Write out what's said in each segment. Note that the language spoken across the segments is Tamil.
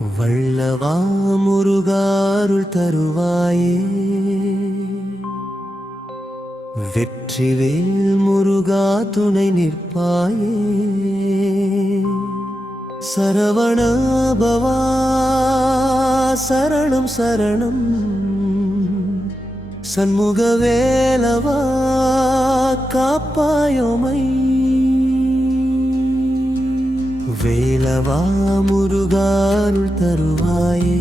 வள்ளவா முருகாருள் தருவாயே, வெற்றிவேல் முருகா துணை நிற்பாயே. சரவணபவா சரணம் சரணம், சண்முகவேலவா காப்பாயோமை. வேலவா முருகாருள் தருவாயே,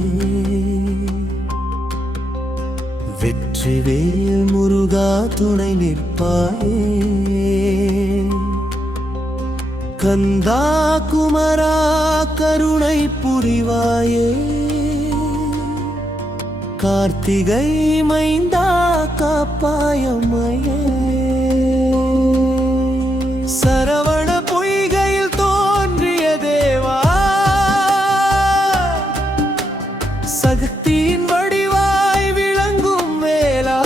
வெற்றிவேல் முருகா துணை நிற்பாயே. கந்தா குமரா கருணை புரிவாயே, கார்த்திகை மைந்தா காப்பாயமையே. சரவண பொய்கையில் தோன்றிய தேவா, சக்தியின் வடிவாய் விளங்கும் வேலா,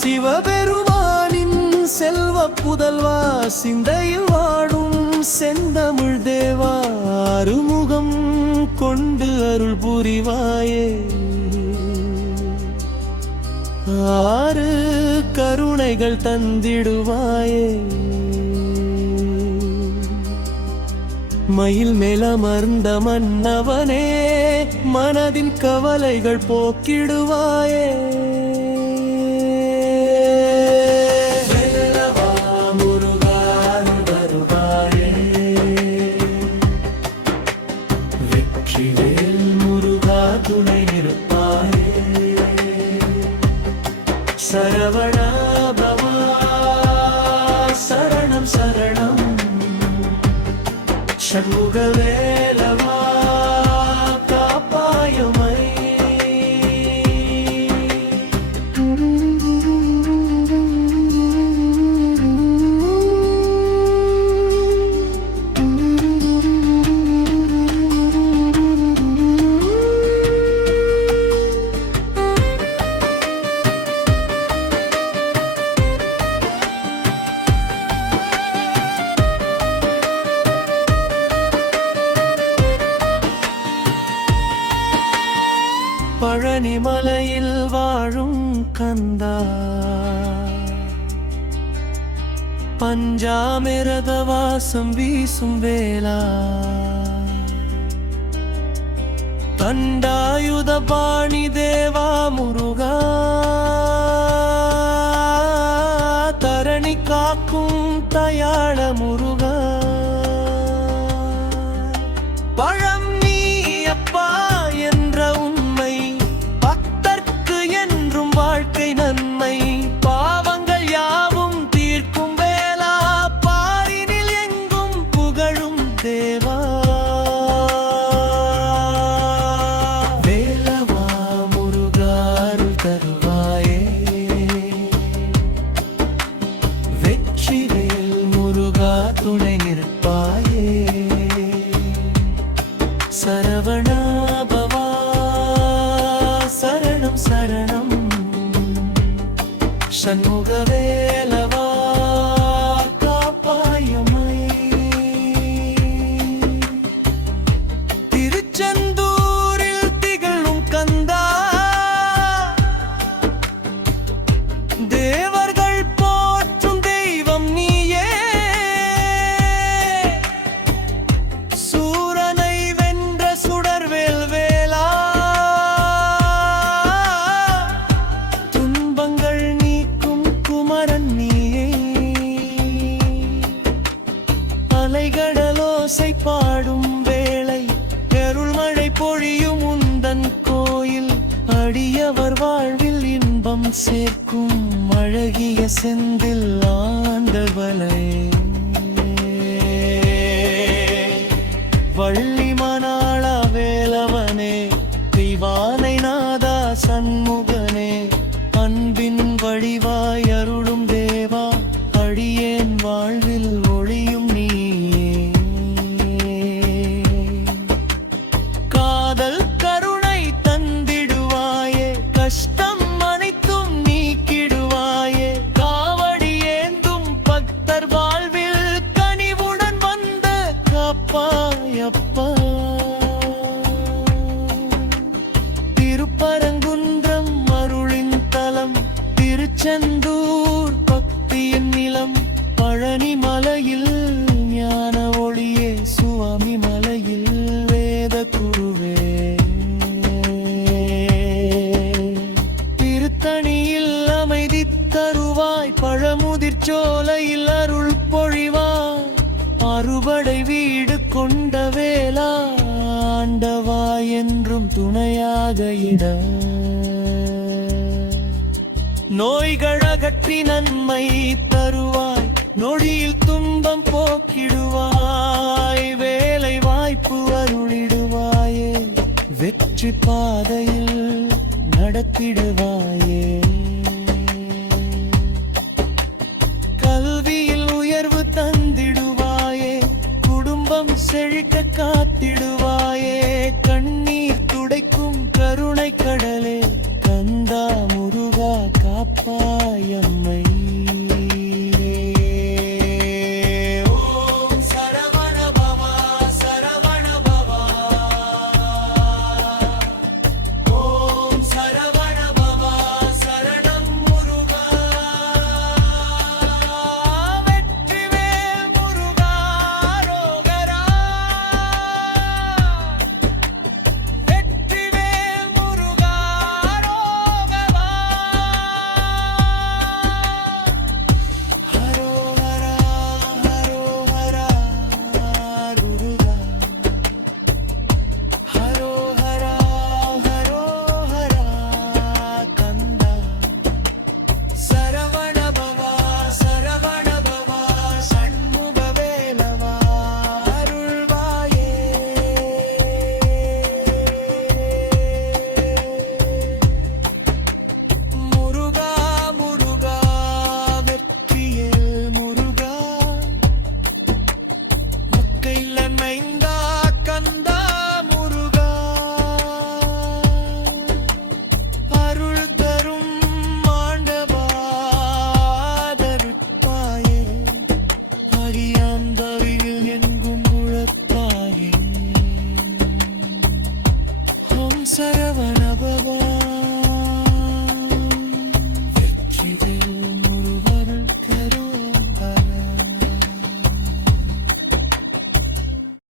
சிவபெருமானின் செல்வ புதல்வா, சிந்தையில் வாடும் செந்தமிழ் தேவா, அருமுகம் கொண்டு அருள் புரிவாயே. ஆறு கருணைகள் தந்திடுவாயே. மயில் மேலமர்ந்த மன்னவனே, மனதின் கவலைகள் போக்கிடுவாயே. வெற்றிவேல் முருகா துணை நிற்பாயே. சரவணபவா சரணம் சரணம், சண்முகவேலவா காப்பாயமை. பழனி மலையில் வாழும் கந்தா, பஞ்சாமிரத வாசம் வீசும் வேலா, தண்டாயுத பாணி தேவா முருகா, தரணி காக்கும் தயாள முருகா. பழம் நீ அப்பா என்ற உண்மை, பக்தர்க்கு என்றும் வாழ்க்கை நன்மை, பாவங்கள் யாவும் தீர்க்கும் வேலா, பாரினில் எங்கும் புகழும் தேவா. வேலவா முருகாருள் தருவாயே, வெற்றிவேல் முருகா துணை நிற்பாயே. சரவணபவா சரணம் சரணம், சண்முகவேலவா காப்பாயமை. திருச்செந்தூரில் திகழும் கந்தா, தேவர்கள் போற்றும் தெய்வம் நீயே. சூரனை வென்ற சுடர்வேல் வேலா, துன்பங்கள் நீக்கும் குமரன் நீயே. அலைகடலோசை பாடும் வேளை, அருள்மழை பொழியும் உந்தன் கோயில், அடியவர் வாழ்வில் இன்பம் சேர்க்கும் அழகிய செந்தில் ஆண்டவளே. வள்ளி மணாளா வேலவனே, திவானை நாதா சண்முகனே, அன்பின் வடிவாய் அருளும் தேவா, அடியேன் வாழ்வில் ஒளியும் நீயே. காதல் கருணை தந்திடுவாயே, கஷ்டம் அனைத்தும் நீக்கிடுவாயே, காவடி ஏந்தும் பக்தர் வாழ்வில் கனிவுடன் வந்த காப்பாயப்பா. திருச்செந்தூர் பக்தியின் நிலம், பழனி மலையில் ஞான ஒளியே, சுவாமி மலையில் வேத குருவே, திருத்தணியில் அமைதி தருவாய், பழமுதிர் சோலையில் அருள் பொழிவாய், அறுபடை வீடு கொண்ட வேளா, ஆண்டவா என்றும் துணையாக இட, நோய்கள் அகற்றி நன்மை தருவாய், நொடியில் துன்பம் போக்கிடுவாய், வேலை வாய்ப்பு அருளிடுவாயே, வெற்றி பாதையில் நடத்திடுவாயே, கல்வியில் உயர்வு தந்திடுவாயே, குடும்பம் செழிக்க காத்திடுவாயே, கண்ணீர் துடைக்கும் கருணை கடலே, கந்தா முருகா காப்பாயம்மை. ஓம் சரவண பவா சரவண பவா, ஓம் சரவண பவா சரணம் முருகா, வெற்றிவேல் முருகா ரோகரா, வெற்றிவேல் முருகா ரோகரா, ஹரோஹரா ஹரோஹரா முருகா, ஹரோஹரா ஹரோஹரா கந்தா, சரவண பவா சண்முக வேலவா அருள்வாயே, முருகா முருகா வெற்றியேல் முருகா, மக்கையில் மைந்தா கந்தா முருகா, அருள் தரும் ஆண்டவா ஆதரிப்பாயே, அடியாந்தவையில் எங்கும் உழப்பாயே, ஓம் சர